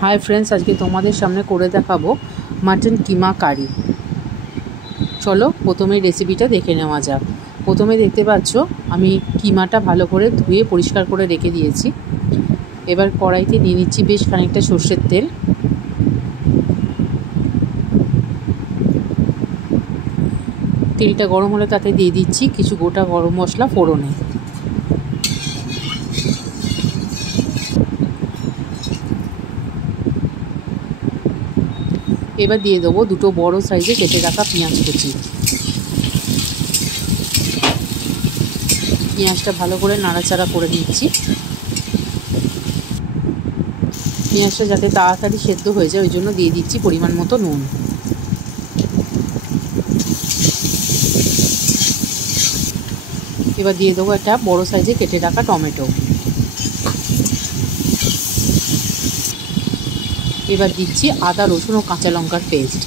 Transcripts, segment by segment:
Hi friends, आज के तुम्हारे सामने करे देखाबो मटन कीमा कारी। चलो प्रथमे रेसिपिटा देखे नेওয়া যাক। प्रथमे देखते पाচ্ছো आमी कीमाटा भालो करे धुए परिष्कार करे रेखे दिएछि। एबार कड़ाईते निये निচ্ছি बेश खानिकटा सर्षेर तेल। तेलटा गरम हले ताते दिए दिচ্ছি किछु गोटा गरम मशला फोड़ने। एबार दिए देबो दुटो बड़ो साइजे केटे राखा पेঁয়াজ कुचि। पेঁয়াজটা ভালো করে নাড়াচাড়া করে নিচ্ছি। পেঁয়াজটা যাতে তাড়াতাড়ি সেদ্ধ হয়ে যায় ওই জন্য দিয়ে দিচ্ছি পরিমাণ মতো নুন। এবার দিয়ে দেবো একটা বড় সাইজে কেটে রাখা টমেটো। এবার দিচ্ছি আদা রসুন ও কাঁচা লঙ্কার পেস্ট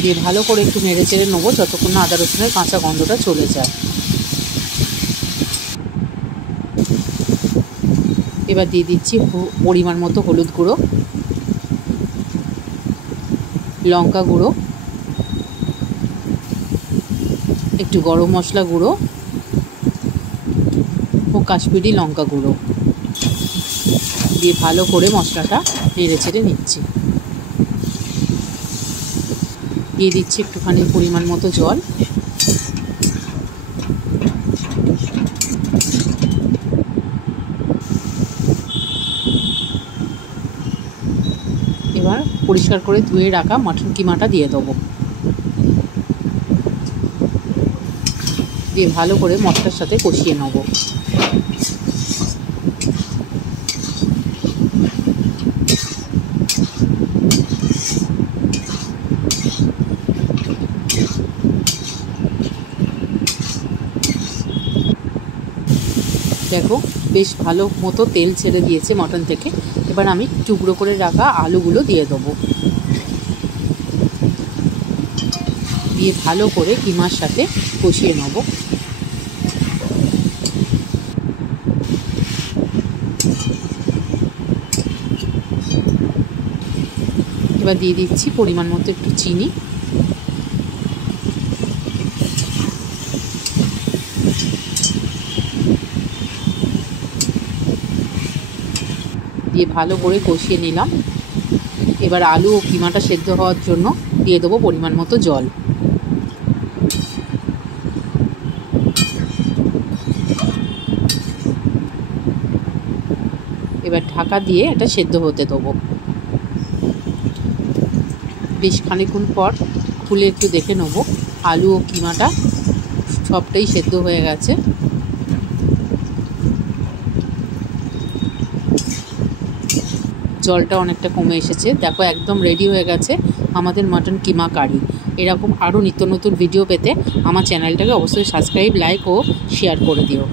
দিয়ে ভালো করে একটু নেড়ে চেড়ে নেবো যতক্ষণ না আদা রসুনের কাঁচা গন্ধটা চলে যায়। এবার দিয়ে দিচ্ছি পরিমাণ মতো হলুদ গুঁড়ো, লঙ্কা গুঁড়ো, একটু গরম মশলা গুঁড়ো ও কাশ্মীরি লঙ্কা গুঁড়ো দিয়ে ভালো করে মশলাটা নেড়ে চেড়ে নিচ্ছি। দিয়ে দিচ্ছি একটুখানি পরিমাণ মতো জল। এবার পরিষ্কার করে ধুয়ে রাখা মাটন কিমাটা দিয়ে দেবো। দিয়ে ভালো করে মশলার সাথে কষিয়ে নেব। देखो बेश भालो मतो तेल छेड़े दिएছে मटन থেকে। এবার আমি টুকরো করে রাখা আলুগুলো দিয়ে দেবো। দিয়ে ভালো করে কিমার সাথে কষিয়ে নেব। এবার দিয়ে দিচ্ছি পরিমাণ মতো একটু চিনি। দিয়ে ভালো করে কষিয়ে নিলাম। এবার আলু ও কিমাটা সেদ্ধ হওয়ার জন্য দিয়ে দেবো পরিমাণ মতো জল। এবার ঢাকা দিয়ে এটা সেদ্ধ হতে দেবো। বেশ খানিকক্ষণ পর খুলে একটু দেখে নেব আলু ও কিমাটা সবটাই সেদ্ধ হয়ে গেছে। জলটা অনেকটা কমে এসেছে। দেখো একদম রেডি হয়ে গেছে আমাদের মাটন কিমা কারি। এরকম আরও নিত্য নতুন ভিডিও পেতে আমার চ্যানেলটাকে অবশ্যই সাবস্ক্রাইব, লাইক ও শেয়ার করে দিও।